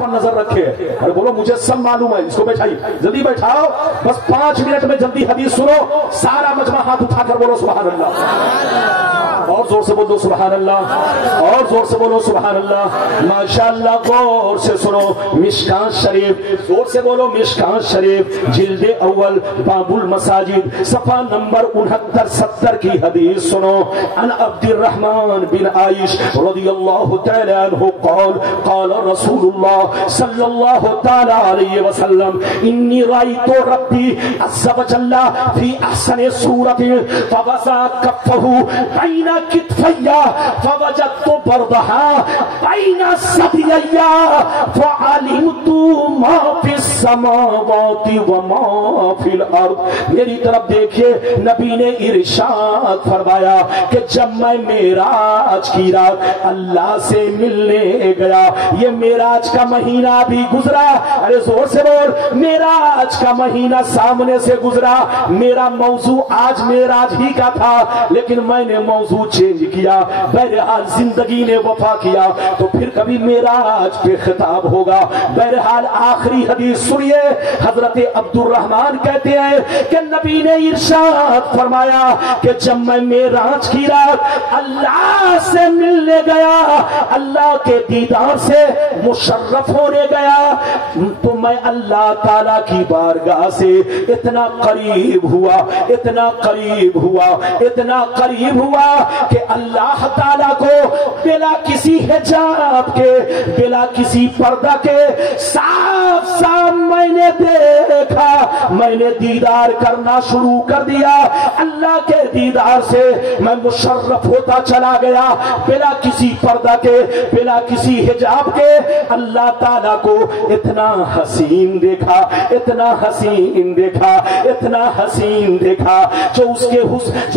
पर नजर रखे। अरे बोलो मुझे सब मालूम है, इसको बैठाइए, जल्दी बैठाओ, बस 5 मिनट में जल्दी हदीस सुनो। सारा मजमा हाथ उठाकर बोलो सुभान अल्लाह, और जोर से बोलो सुभान अल्लाह, और जोर से बोलो सुभान अल्लाह। माशाअल्लाह, गौर से सुनो। मिशकात शरीफ, जोर से बोलो मिशकात शरीफ, जिल्दे अव्वल, बाबुल मसाजिद, सफा नंबर 69-70 की हदीस सुनो। अन अब्दुर्रहमान बिन आइश रदियल्लाहु तआला अन्हु क़ाल क़ाल रसूलुल्लाह सल्लल्लाहु तआला अलैहि वसल्लम इन्नी रायतु रब्बी अज़्ज़ व जल्ला फी अहसनि सूरति फवज़ा कफ़्फ़हु बैना कितफ़ैया फवजदतु बरदहा बैना सदियैया फअलिमतु मा फिस समावाति व मा फिल अर्द। मेरी तरफ देखिए, नबी ने इरशाद फरमाया कि जब मैं मेराज की रात अल्लाह से मिलने गया, ये मेराज का महीना भी गुजरा। अरे जोर से बोल, मेराज का महीना सामने से गुजरा। मेरा मौजू आज मेराज ही का था, लेकिन मैंने मौजू चेंज किया। बहरहाल जिंदगी ने वफा किया तो फिर कभी मेराज पे खिताब होगा। बहरहाल आखिरी हदीस सुनिए। हजरत अब्दुर्रहमान कहते हैं कि नबी ने इरशाद फरमाया कि जब मैं मेराज की रात अल्लाह से मिलने गया, अल्लाह के दीदार से मुशर्रफ होने गया, तो मैं अल्लाह ताला की बारगाह से इतना करीब हुआ, इतना करीब हुआ, इतना करीब हुआ कि अल्लाह ताला को बिना किसी हिजाब के, बिना किसी पर्दा के साफ साफ मैंने देखा। मैंने दीदार करना शुरू कर दिया। अल्लाह के दीदार से मैं मुशर्रफ होता चला गया, बिना किसी पर्दा के, बिना किसी हिजाब के। अल्लाह ताला को इतना हसीन देखा, इतना हसीन देखा, इतना हसीन देखा, जो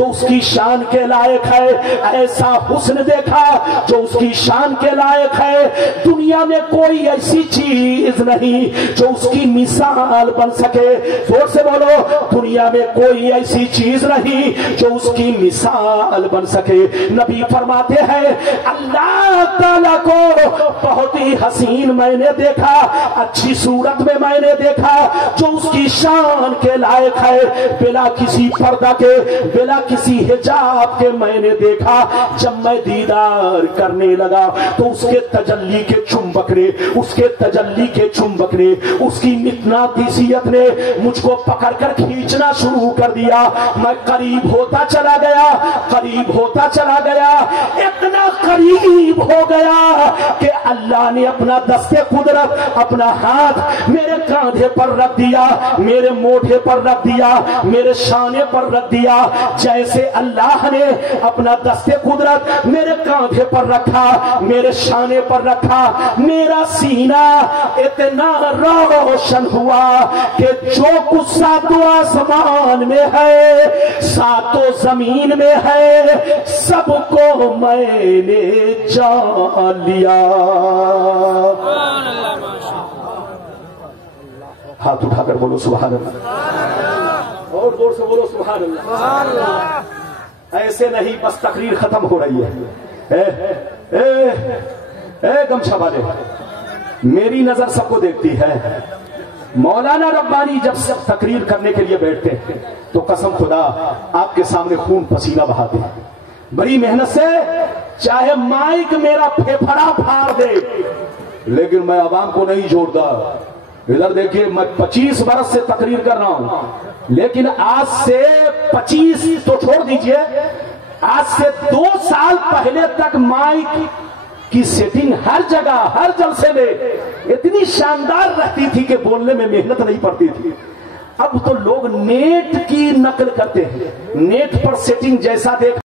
उसकी शान के लायक है। ऐसा हुस्न देखा जो उसकी शान के लायक है। दुनिया में कोई ऐसी चीज नहीं जो उसकी मिसाल बन सके। जोर से बोलो, दुनिया में कोई ऐसी चीज नहीं जो उसकी मिसाल बन सके। नबी फरमाते हैं अल्लाह ताला को बहुत ही हसीन मैंने देखा, अच्छी सूरत में मैंने देखा, जो उसकी शान के लायक है, बिना किसी पर्दा के, बिना किसी हिजाब के मैंने देखा। जब मैं दीदार करने लगा तो उसके तजल्ली के चुंबक ने, उसके तजल्ली के चुंबक ने, उसकी मिकनातीसियत ने मुझको पकड़कर खींचना शुरू कर दिया। मैं करीब होता चला गया, करीब होता चला गया, इतना करीब हो गया कि अल्लाह ने अपना दस्ते कुदरत, अपना हाथ मेरे कांधे पर रख दिया, मेरे मोढे पर रख दिया, मेरे शाने पर रख दिया। जैसे अल्लाह ने अपना दस्ते कुदरत मेरे कांधे पर रखा, मेरे शाने पर रखा, मेरा सीना इतना रोशन हुआ कि जो कुछ सातों आसमान में है, सातों जमीन में है, सबको मैंने जान लिया। हाथ उठाकर बोलो सुभान अल्लाह, और जोर से बोलो सुभान अल्लाह। ऐसे नहीं बस तकरीर खत्म हो रही है। गमछा वाले, मेरी नजर सबको देखती है। मौलाना रब्बानी जब सब तकरीर करने के लिए बैठते हैं तो कसम खुदा आपके सामने खून पसीना बहाते हैं बड़ी मेहनत से, चाहे माइक मेरा फेफड़ा फाड़ दे, लेकिन मैं अवाम को नहीं जोड़ता। इधर देखिए, मैं 25 बरस से तकरीर कर रहा हूं, लेकिन आज से 25 तो छोड़ दीजिए, आज से 2 साल पहले तक माइक की सेटिंग हर जगह, हर जलसे में इतनी शानदार रहती थी कि बोलने में मेहनत नहीं पड़ती थी। अब तो लोग नेट की नकल करते हैं, नेट पर सेटिंग जैसा देख